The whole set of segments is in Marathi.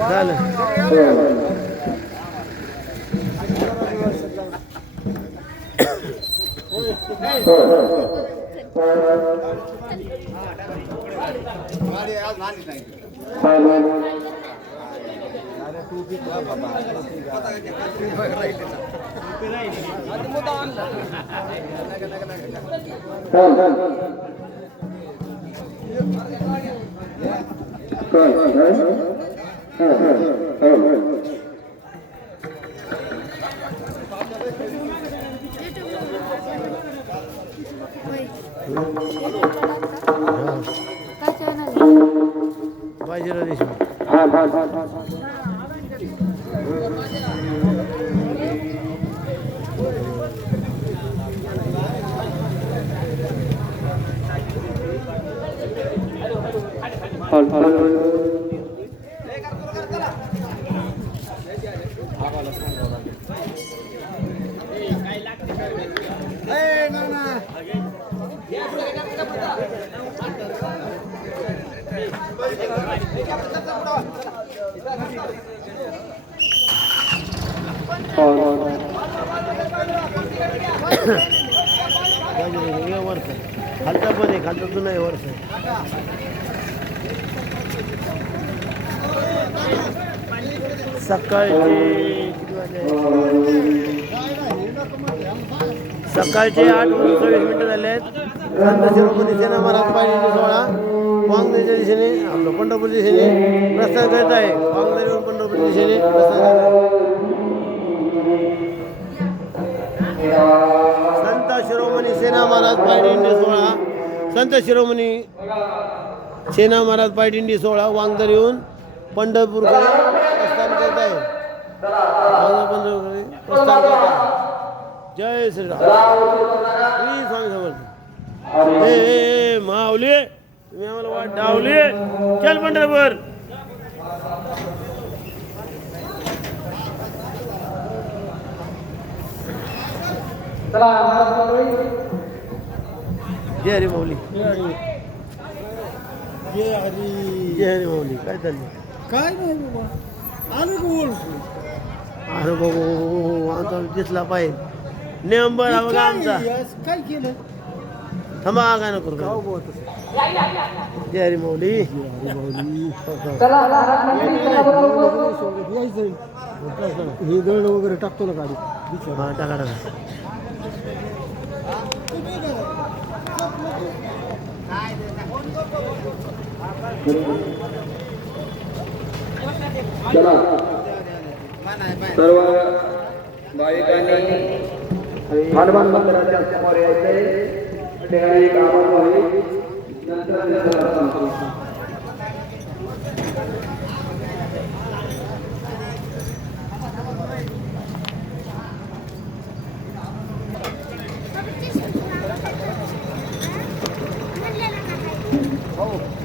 झालं काय channel Vai, Jeronimo. Vai, vai, vai, vai. आहे खालचा पण आहे खालचा जुना आहे वरच आहे सकाळचे सकाळचे आठ वाजून चोवीस मिनिटं झाले आहेत. संत शिरोमणी सेना महाराज पाहिजे सोहळा. वांगदेच्या दिशेने आपलं पंढरपूर दिशेने प्रस्थान करत आहे. वांगदेवरून पंढरपूर संत शिरोमणी सेना महाराज पायदिंडी सोहळा वांगदर येऊन पंढरपूरकडे प्रस्थान करत आहे. पंढरपूरकडे प्रस्थान करत आहे. जय श्रीराम. श्री स्वामी समर्थ. ए, ए माऊली तुम्ही आम्हाला वाट डावली. चल पंढरपूर. चला जय हरी माऊली जय हरी. माऊली काय चाललं काय नाही बाबा. आम्ही बोल. अरे बाबू आमचा दिसला पाहिजे. नेम बरा बघा आमचा. काय केलं? थांबा काय नको करू. जय हरी माऊली हे दळ वगैरे टाकतो ना गाडी हा टाका टाका. चला. सर्व भाविकांनी हनुमान मंदिराच्या समोर यायचे ठिकाणी एक आहे. नंतर ते दर्शन करू.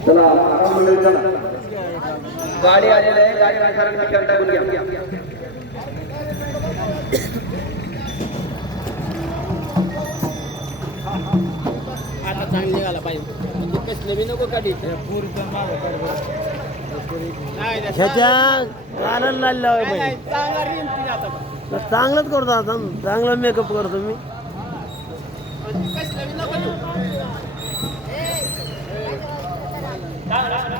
चला आराम मंडळी चला गाडी आलेली आहे गाडी खेळ टाकून घ्या आता चांगली निघाला पाहिजे. म्हणजे कसलं नको ह्याच्या पाहिजे. चांगलंच करतो आता. चांगला मेकअप करतो मी कसलं बी नको देऊ. ए खाली काय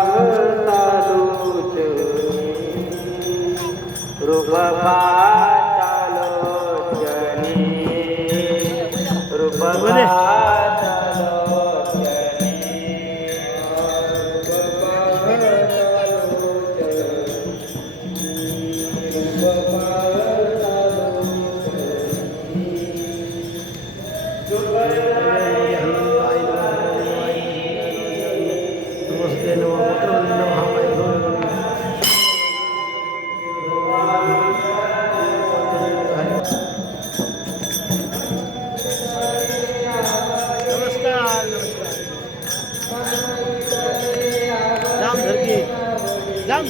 love.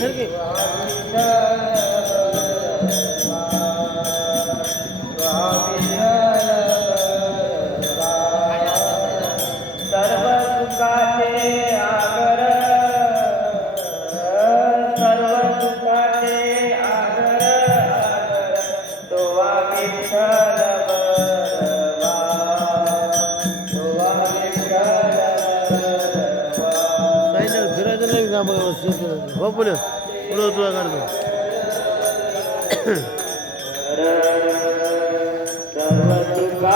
धर ஓப்பனு இருபது ரூபா கார்டு சர்வத்துக்கா